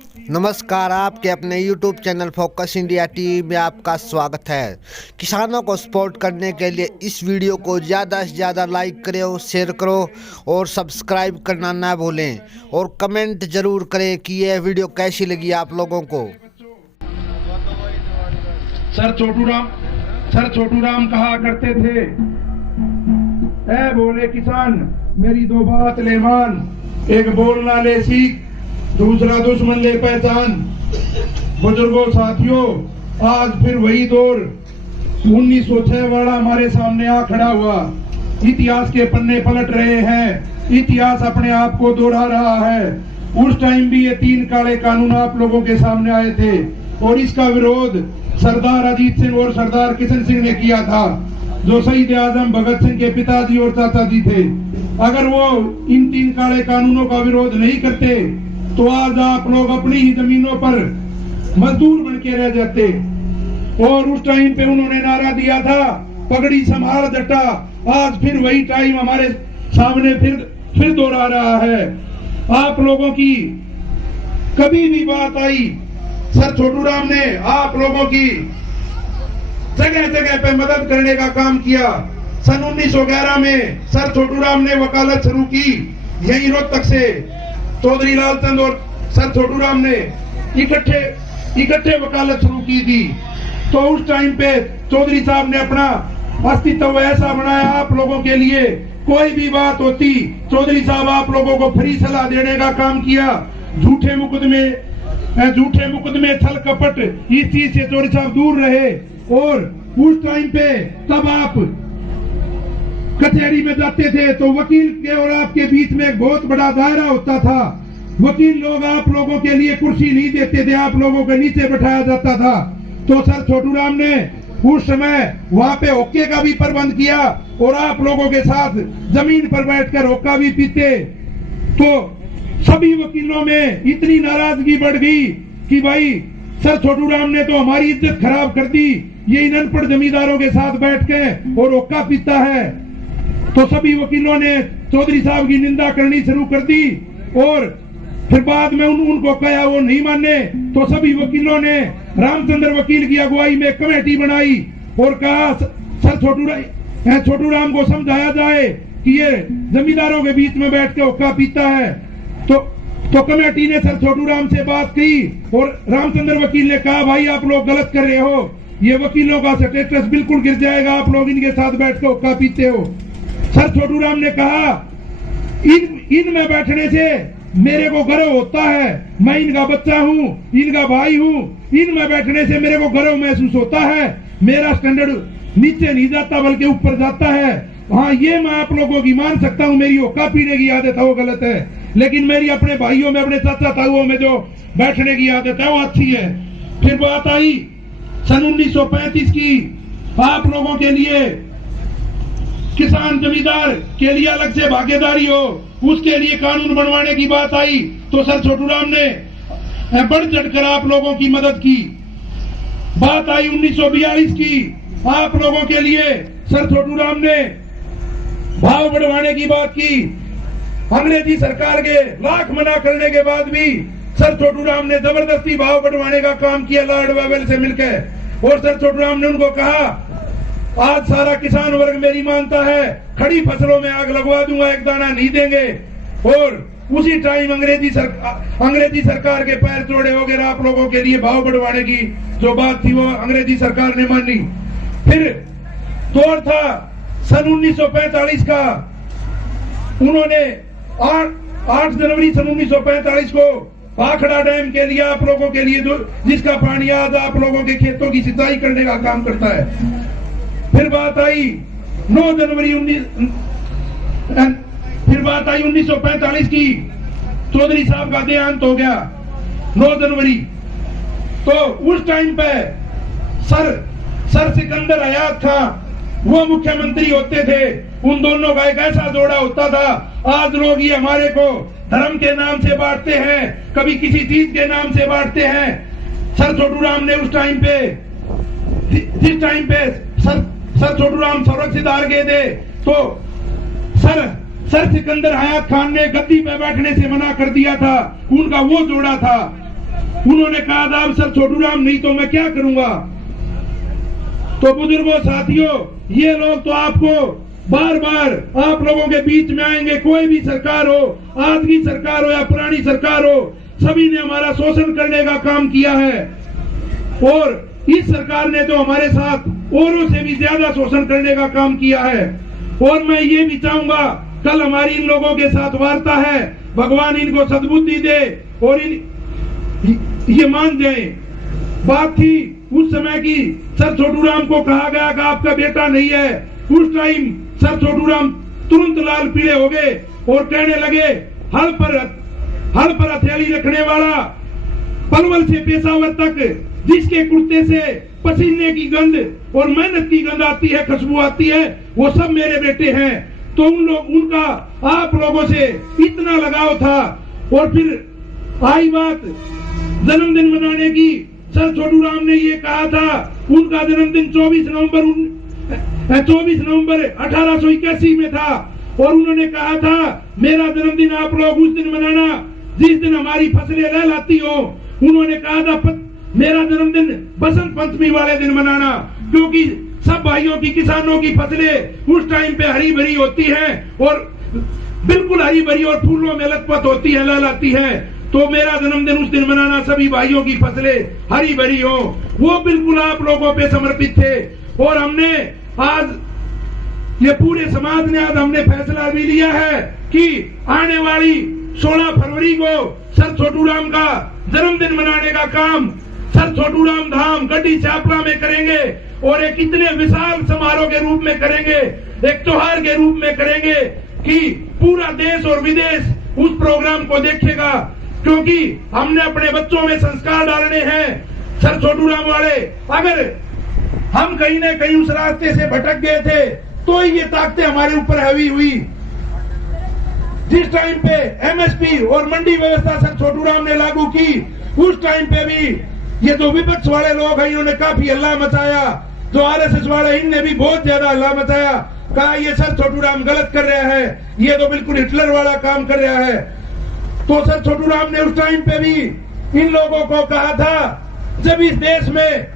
नमस्कार, आपके अपने YouTube channel focus India TV में आपका स्वागत है। किसानों को सपोर्ट करने के लिए इस वीडियो को ज़्यादा से ज़्यादा लाइक करो, शेयर करो और सब्सक्राइब करना ना भूलें और कमेंट ज़रूर करें कि यह वीडियो कैसी लगी आप लोगों को। सर छोटू राम कहा करते थे, ऐ बोले किसान मेरी दो बात ले मान, एक बोलना ले सीख, दूसरा दुश्मन ले पहचान। बुजुर्गों साथियों, आज फिर वही दौर 1906 वाला हमारे सामने आ खड़ा हुआ। इतिहास के पन्ने पलट रहे हैं, इतिहास अपने आप को दोहरा रहा है। उस टाइम भी ये 3 काले कानून आप लोगों के सामने आए थे और इसका विरोध सरदार अजीत सिंह और सरदार किशन सिंह ने किया था, जो शहीद आजम भगत सिंह के पिताजी और चाचाजी थे। अगर वो इन 3 काले कानूनों का विरोध नहीं करते तो आज आप लोग अपनी ही जमीनों पर मजदूर बन के रह जाते। और उस टाइम पे उन्होंने नारा दिया था, पगड़ी संभाल जटा। आज फिर वही टाइम हमारे सामने फिर दोहरा रहा है। आप लोगों की कभी भी बात आई, सर छोटू राम ने आप लोगों की जगह जगह पे मदद करने का काम किया। सन 1911 में सर छोटू राम ने वकालत शुरू की, यही रोहतक से चौधरी लालचंद और सर छोटू राम ने इकट्ठे वकालत शुरू की थी। तो उस टाइम पे चौधरी साहब ने अपना अस्तित्व ऐसा बनाया आप लोगों के लिए, कोई भी बात होती चौधरी साहब आप लोगों को फ्री सलाह देने का काम किया। झूठे मुकदमे छल कपट, इस चीज से चौधरी साहब दूर रहे। और उस टाइम पे तब आप कचहरी में जाते थे तो वकील के और आपके बीच में एक बहुत बड़ा दायरा होता था। वकील लोग आप लोगों के लिए कुर्सी नहीं देते थे, आप लोगों के नीचे बैठाया जाता था। तो सर छोटू राम ने उस समय वहां पे होक्के का भी प्रबंध किया और आप लोगों के साथ जमीन पर बैठकर होक्का भी पीते। तो सभी वकीलों में इतनी नाराजगी बढ़ गई कि भाई सर छोटू राम ने तो हमारी इज्जत खराब कर दी, ये इन अनपढ़ जमींदारों के साथ बैठ के और होक्का पीता है। तो सभी वकीलों ने चौधरी साहब की निंदा करनी शुरू कर दी और फिर बाद में उनको कहा, वो नहीं माने तो सभी वकीलों ने रामचंद्र वकील की अगुवाई में कमेटी बनाई और कहा सर छोटू राम को समझाया जाए कि ये जमींदारों के बीच में बैठ के हुक्का पीता है। तो कमेटी ने सर छोटू राम से बात की और रामचंद्र वकील ने कहा, भाई आप लोग गलत कर रहे हो, ये वकीलों का स्टेटस बिल्कुल गिर जाएगा, आप लोग इनके साथ बैठ के हुक्का पीते हो। सर छोटू राम ने कहा, इन में बैठने से मेरे को गर्व होता है, मैं इनका बच्चा हूँ, इनका भाई हूँ, इन में बैठने से मेरे को गर्व महसूस होता है, मेरा स्टैंडर्ड नीचे नहीं जाता बल्कि ऊपर जाता है। हाँ, ये मैं आप लोगों की मान सकता हूँ, मेरी होक्का पीने की आदत है वो गलत है, लेकिन मेरी अपने भाइयों में, अपने चाचा ताऊओं में जो बैठने की आदत है वो अच्छी है। फिर बात आई सन 1935 की, आप लोगों के लिए किसान जमींदार के लिए अलग से भागीदारी हो, उसके लिए कानून बनवाने की बात आई। तो सर छोटू राम ने बढ़ चढ़कर आप लोगों की मदद की। बात आई 1942 की, आप लोगों के लिए सर छोटू राम ने भाव बढ़वाने की बात की। अंग्रेजी सरकार के लाख मना करने के बाद भी सर छोटू राम ने जबरदस्ती भाव बढ़वाने का काम किया लॉर्ड वेवेल से मिलकर। और सर छोटू राम ने उनको कहा, आज सारा किसान वर्ग मेरी मानता है, खड़ी फसलों में आग लगवा दूंगा, एक दाना नहीं देंगे। और उसी टाइम अंग्रेजी सरकार के पैर चौड़े हो गए, आप लोगों के लिए भाव बढ़वाने की जो बात थी वो अंग्रेजी सरकार ने मानी। फिर दौर था सन 1945 का, उन्होंने 8 जनवरी सन 1945 को भाखड़ा डैम के लिए आप लोगों के लिए जिसका पानी आज आप लोगों के खेतों की सिंचाई करने का काम करता है। फिर बात आई 1945 की, चौधरी साहब का देहांत हो गया 9 जनवरी। तो उस टाइम पे सर सिकंदर हयात था, वो मुख्यमंत्री होते थे। उन दोनों का एक ऐसा जोड़ा होता था। आज लोग ये हमारे को धर्म के नाम से बांटते हैं, कभी किसी चीज के नाम से बांटते हैं। सर छोटू राम ने उस टाइम पे, जिस टाइम पे सर छोटू राम सुरक्षित हार गए थे, तो सर सिकंदर हयात खान ने गद्दी पे बैठने से मना कर दिया था। उनका वो जोड़ा था। उन्होंने कहा था अब सर छोटूराम नहीं तो मैं क्या करूंगा। तो बुजुर्गों साथियों, ये लोग तो आपको बार बार आप लोगों के बीच में आएंगे, कोई भी सरकार हो, आज की सरकार हो या पुरानी सरकार हो, सभी ने हमारा शोषण करने का काम किया है। और इस सरकार ने तो हमारे साथ औरों से भी ज्यादा शोषण करने का काम किया है। और मैं ये भी चाहूंगा, कल हमारी इन लोगों के साथ वार्ता है, भगवान इनको सद्बुद्धि दे और ये मान जाए। बात थी उस समय की, सर छोटूराम को कहा गया कि आपका बेटा नहीं है। उस टाइम सर छोटूराम तुरंत लाल पीले हो गए और कहने लगे हल पर हथेली रखने वाला, पलवल से पेशावर तक जिसके कुर्ते से पसीने की गंध और मेहनत की गंध आती है, खुशबू आती है, वो सब मेरे बेटे हैं। तो उनका आप लोगों से इतना लगाव था। और फिर आई बात जन्मदिन मनाने की, सर छोटूराम ने ये कहा था, उनका जन्मदिन 24 नवंबर 1881 में था। और उन्होंने कहा था मेरा जन्मदिन आप लोग उस दिन मनाना जिस दिन हमारी फसलें लहलाती हो। उन्होंने कहा था मेरा जन्मदिन बसंत पंचमी वाले दिन मनाना, क्योंकि सब भाइयों की, किसानों की फसलें उस टाइम पे हरी भरी होती हैं और बिल्कुल हरी भरी और फूलों में लथपथ होती है, लहलाती है। तो मेरा जन्मदिन उस दिन मनाना, सभी भाइयों की फसलें हरी भरी हो, वो बिल्कुल आप लोगों पे समर्पित थे। और हमने आज ये पूरे समाज ने आज हमने फैसला भी लिया है कि आने वाली 16 फरवरी को सर छोटूराम का जन्मदिन मनाने का काम सर छोटूराम धाम गड्डी चापला में करेंगे और एक इतने विशाल समारोह के रूप में करेंगे, एक त्योहार के रूप में करेंगे कि पूरा देश और विदेश उस प्रोग्राम को देखेगा। क्योंकि हमने अपने बच्चों में संस्कार डालने हैं सर छोटूराम वाले। अगर हम कहीं न कहीं उस रास्ते से भटक गए थे तो ये ताकतें हमारे ऊपर हावी हुई। जिस टाइम पे एमएसपी और मंडी व्यवस्था सर छोटूराम ने लागू की, उस टाइम पे भी ये जो विपक्ष वाले लोग हैं इन्होंने काफी हल्ला मचाया। जो आरएसएस वाले इनने भी बहुत ज्यादा हल्ला मचाया, कहा ये सर छोटूराम गलत कर रहा है, ये तो बिल्कुल हिटलर वाला काम कर रहा है। तो सर छोटूराम ने उस टाइम पे भी इन लोगों को कहा था, जब इस देश में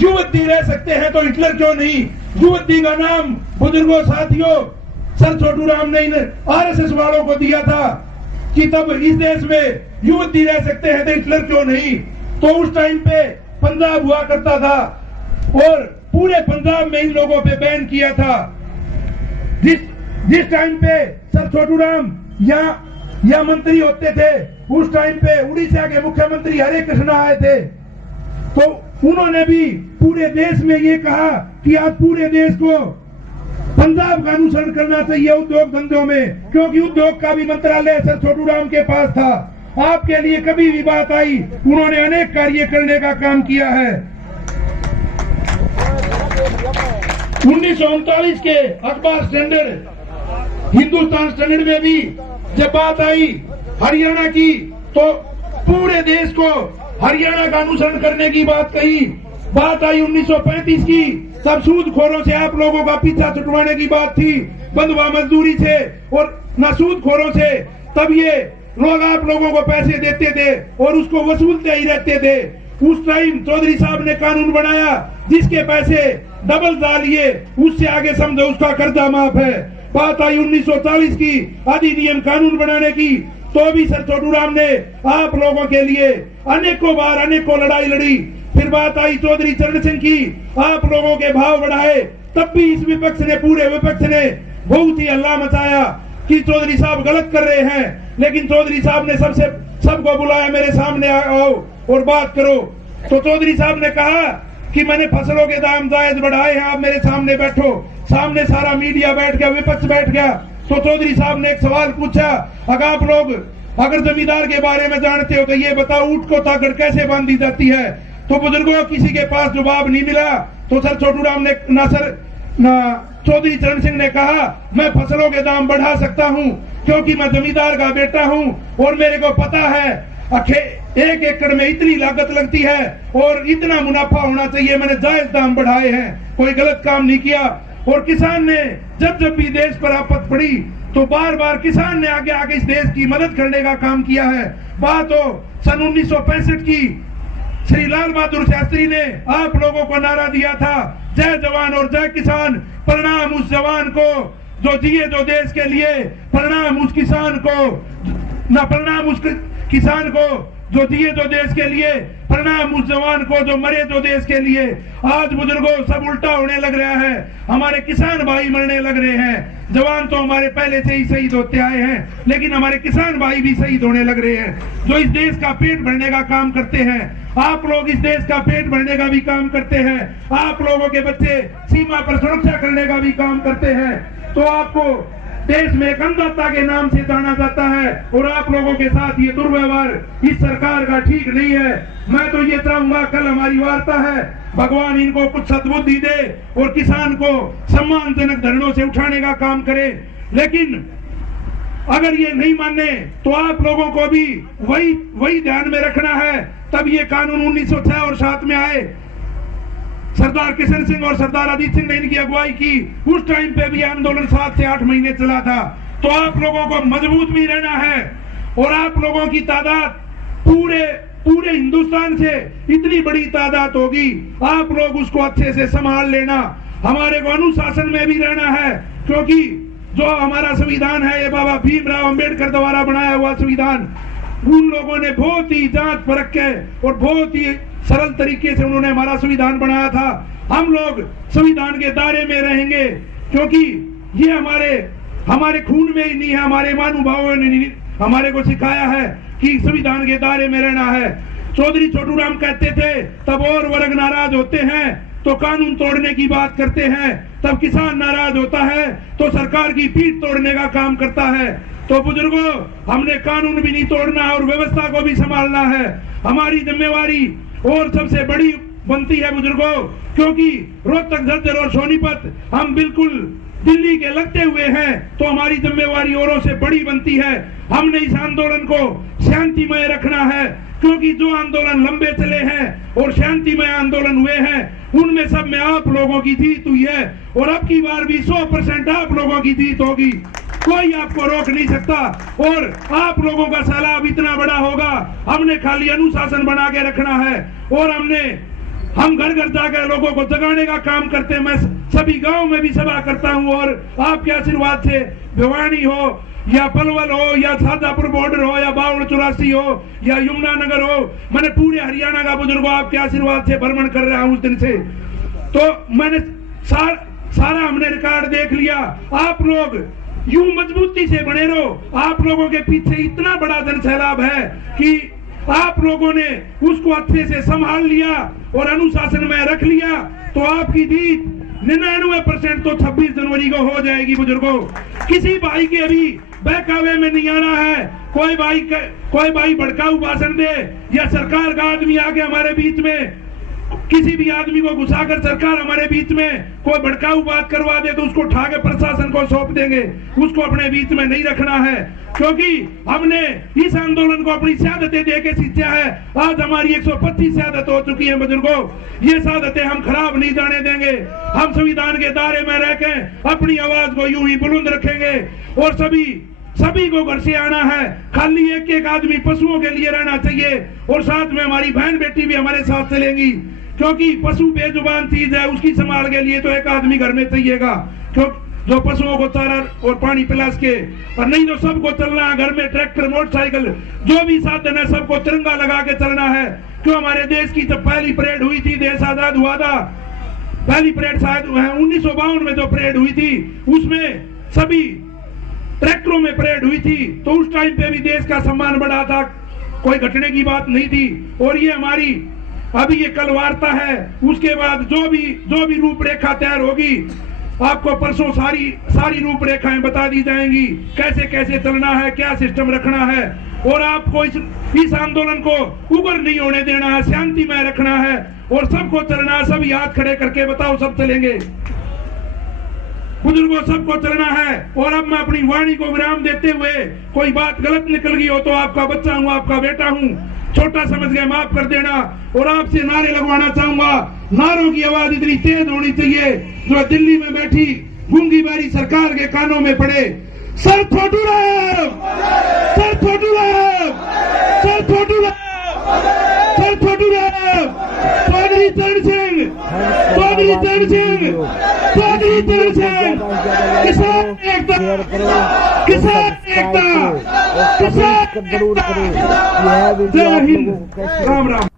युवती रह सकते हैं तो हिटलर क्यों नहीं। युवती का नाम बुजुर्गों साथियों सर छोटूराम ने इन आरएसएस वालों को दिया था कि तब इस देश में युवती रह सकते हैं तो हिटलर क्यों नहीं। तो उस टाइम पे पंजाब हुआ करता था और पूरे पंजाब में इन लोगों पे बैन किया था। जिस टाइम पे सर छोटूराम या मंत्री होते थे, उस टाइम पे उड़ीसा के मुख्यमंत्री हरे कृष्णा आए थे। तो उन्होंने भी पूरे देश में ये कहा कि आज पूरे देश को पंजाब का अनुसरण करना चाहिए उद्योग धंधों में, क्योंकि उद्योग का भी मंत्रालय सर छोटूराम के पास था। आपके लिए कभी भी बात आई, उन्होंने अनेक कार्य करने का काम किया है। 1939 के अखबार स्टैंडर्ड, हिंदुस्तान स्टैंडर्ड में भी जब बात आई हरियाणा की, तो पूरे देश को हरियाणा का अनुसरण करने की बात कही। बात आई 1935 की, तब सूदखोरों से आप लोगों का पीछा छुटवाने की बात थी, बंधुआ मजदूरी से और न सूदखोरों से। तब ये लोग आप लोगों को पैसे देते थे और उसको वसूलते ही रहते थे। उस टाइम चौधरी साहब ने कानून बनाया, जिसके पैसे डबल डालिए उससे आगे समझो उसका कर्जा माफ है। बात आई 1940 की, अधिनियम कानून बनाने की, तो भी सर छोटूराम ने आप लोगों के लिए अनेकों बार अनेकों लड़ाई लड़ी। फिर बात आई चौधरी चरण सिंह की, आप लोगों के भाव बढ़ाए, तब भी इस विपक्ष ने, पूरे विपक्ष ने बहुत ही हल्ला मचाया कि चौधरी साहब गलत कर रहे हैं। लेकिन चौधरी साहब ने सबको बुलाया, मेरे सामने आओ और बात करो। तो चौधरी साहब ने कहा कि मैंने फसलों के दाम जायज बढ़ाए हैं, आप मेरे सामने बैठो। सामने सारा मीडिया बैठ गया, विपक्ष बैठ गया। तो चौधरी साहब ने एक सवाल पूछा, अगर आप लोग अगर जमींदार के बारे में जानते हो तो ये बताओ ऊंट को ताकड़ कैसे बांधी जाती है। तो बुजुर्गों किसी के पास जवाब नहीं मिला। तो सर छोटूराम ने चौधरी चरण सिंह ने कहा, मैं फसलों के दाम बढ़ा सकता हूं क्योंकि मैं जमींदार का बेटा हूं और मेरे को पता है एक एकड़ में इतनी लागत लगती है और इतना मुनाफा होना चाहिए, मैंने जायज दाम बढ़ाए हैं, कोई गलत काम नहीं किया। और किसान ने जब भी देश पर आफत पड़ी तो बार बार किसान ने आगे आके इस देश की मदद करने का काम किया है। बात हो सन 1965 की, श्री लाल बहादुर शास्त्री ने आप लोगों को नारा दिया था, जय जवान और जय किसान, प्रणाम उस जवान को जो जिए जो देश के लिए, प्रणाम उस किसान को, ना प्रणाम उस किसान को जो जिए जो देश के लिए, प्रणाम उस जवान को जो मरे जो देश के लिए। आज बुजुर्गों सब उल्टा होने लग रहा है, हमारे किसान भाई मरने लग रहे हैं। जवान तो हमारे पहले से ही शहीद होते आए हैं, लेकिन हमारे किसान भाई भी शहीद होने लग रहे हैं जो इस देश का पेट भरने का काम करते हैं। आप लोग इस देश का पेट भरने का भी काम करते हैं, आप लोगों के बच्चे सीमा पर सुरक्षा करने का भी काम करते हैं। तो आपको देश में एक अन्नदाता के नाम से जाना जाता है और आप लोगों के साथ ये दुर्व्यवहार इस सरकार का ठीक नहीं है। मैं तो ये चाहूंगा, कल हमारी वार्ता है, भगवान इनको कुछ सद्बुद्धि दे और किसान को सम्मानजनक धरनों से उठाने का काम करे। लेकिन अगर ये नहीं माने तो आप लोगों को भी वही ध्यान में रखना है। तब ये कानून 1906 और 7 में आए, सरदार किशन सिंह और सरदार अजीत सिंह ने इनकी अगुवाई की। उस टाइम पे भी आंदोलन 7 से 8 महीने चला था। तो आप लोगों को मजबूत भी रहना है और आप लोगों की तादाद पूरे हिंदुस्तान से इतनी बड़ी तादाद होगी, आप लोग उसको अच्छे से संभाल लेना। हमारे को अनुशासन में भी रहना है, क्योंकि जो हमारा संविधान है ये बाबा भीमराव अंबेडकर द्वारा बनाया हुआ संविधान, उन लोगों ने बहुत ही जांच परख के और बहुत ही सरल तरीके से उन्होंने हमारा संविधान बनाया था। हम लोग संविधान के दायरे में रहेंगे, क्योंकि ये हमारे खून में ही नहीं है, हमारे महानुभावों ने हमारे को सिखाया है कि संविधान के दायरे में रहना है। चौधरी छोटू राम कहते थे, तब और वर्ग नाराज होते हैं तो कानून तोड़ने की बात करते हैं, तब किसान नाराज होता है तो सरकार की पीठ तोड़ने का काम करता है। तो बुजुर्गों, हमने कानून भी नहीं तोड़ना और व्यवस्था को भी संभालना है। हमारी जिम्मेवारी और सबसे बड़ी बनती है बुजुर्गों, क्योंकि रोहतक, झज्जर और सोनीपत हम बिल्कुल दिल्ली के लगते हुए हैं, तो हमारी जिम्मेवारी औरों से बड़ी बनती है। हमने इस आंदोलन को शांतिमय रखना है, क्योंकि जो आंदोलन लंबे चले हैं और शांतिमय आंदोलन हुए हैं, उनमें सब में आप लोगों की जीत हुई है और अब की बार भी 100% आप लोगों की जीत होगी। कोई आपको रोक नहीं सकता और आप लोगों का सैलाब इतना बड़ा होगा। हमने खाली अनुशासन बना के रखना है और हम घर घर जाकर लोगों को जगाने का काम करते हैं। मैं सभी गांव में भी सभा करता हूं और आपके आशीर्वाद से भिवानी हो या पलवल हो या शाहजहांपुर बॉर्डर हो या बावड़ 84 हो या यमुनानगर हो, मैंने पूरे हरियाणा का बुजुर्गों आपके आशीर्वाद से भ्रमण कर रहा हूं उस दिन से। तो मैंने सारा हमने रिकॉर्ड देख लिया। आप लोग यूं मजबूती से बने रहो, आप लोगों के पीछे इतना बड़ा जन सैलाब है कि आप लोगों ने उसको अच्छे से संभाल लिया और अनुशासन में रख लिया, तो आपकी जीत 99% तो 26 जनवरी को हो जाएगी। बुजुर्गों, किसी भाई के अभी बहकावे में नहीं आना है। कोई भाई भड़काऊ भाषण दे या सरकार का आदमी आके हमारे बीच में किसी भी आदमी को घुसाकर सरकार हमारे बीच में कोई भड़काऊ बात करवा दे तो उसको उठा के प्रशासन को सौंप देंगे, उसको अपने बीच में नहीं रखना है। क्योंकि हमने इस आंदोलन को अपनी शहादतें दे के सींचा है। आज हमारी 125 शहादत हो चुकी है बुजुर्गों, ये शहादतें हम खराब नहीं जाने देंगे। हम संविधान के दायरे में रहकर अपनी आवाज को यूं ही बुलंद रखेंगे और सभी को घर से आना है। खाली एक आदमी पशुओं के लिए रहना चाहिए और साथ में हमारी बहन बेटी भी हमारे साथ चलेंगी, क्योंकि पशु बेजुबान चीज है, उसकी संभाल के लिए तो एक आदमी घर में चाहिएगा जो पशुओं को चारा और पानी पिला सके। और नहीं तो सबको चलना है, घर में ट्रैक्टर मोटरसाइकिल जो भी साधन है सबको तिरंगा लगा के चलना है। क्यों हमारे देश की जब पहली परेड हुई थी, देश आजाद हुआ था, पहली परेड शायद 1952 में जो परेड हुई थी उसमें सभी ट्रैक्टरों में परेड हुई थी, तो उस टाइम पे भी देश का सम्मान बढ़ा था, कोई घटने की बात नहीं थी। और ये हमारी अभी ये कल वार्ता है, उसके बाद जो भी रूपरेखा तैयार होगी आपको परसों सारी रूपरेखाएं बता दी जाएंगी, कैसे कैसे चलना है, क्या सिस्टम रखना है। और आपको इस आंदोलन को उग्र नहीं होने देना है, शांति में रखना है और सबको चलना है। सभी हाथ खड़े करके बताओ, सब चलेंगे बुजुर्गों, सबको चलना है। और अब मैं अपनी वाणी को विराम देते हुए, कोई बात गलत निकल गई हो तो आपका बच्चा हूँ, आपका बेटा हूँ, छोटा समझ गए माफ कर देना। और आपसे नारे लगवाना चाहूंगा, नारों की आवाज इतनी तेज होनी चाहिए जो दिल्ली में बैठी गूंगी बारी सरकार के कानों में पड़े। Sir Chhotu Ram, sir Chhotu Ram, sir Chhotu Ram, sir Chhotu Ram, Chaudhary चरण सिंह, चौधरी चरण सिंह, चौधरी चरण सिंह, किसान एकता, किसान एकता, किसान एकता, जय हिंद, राम राम।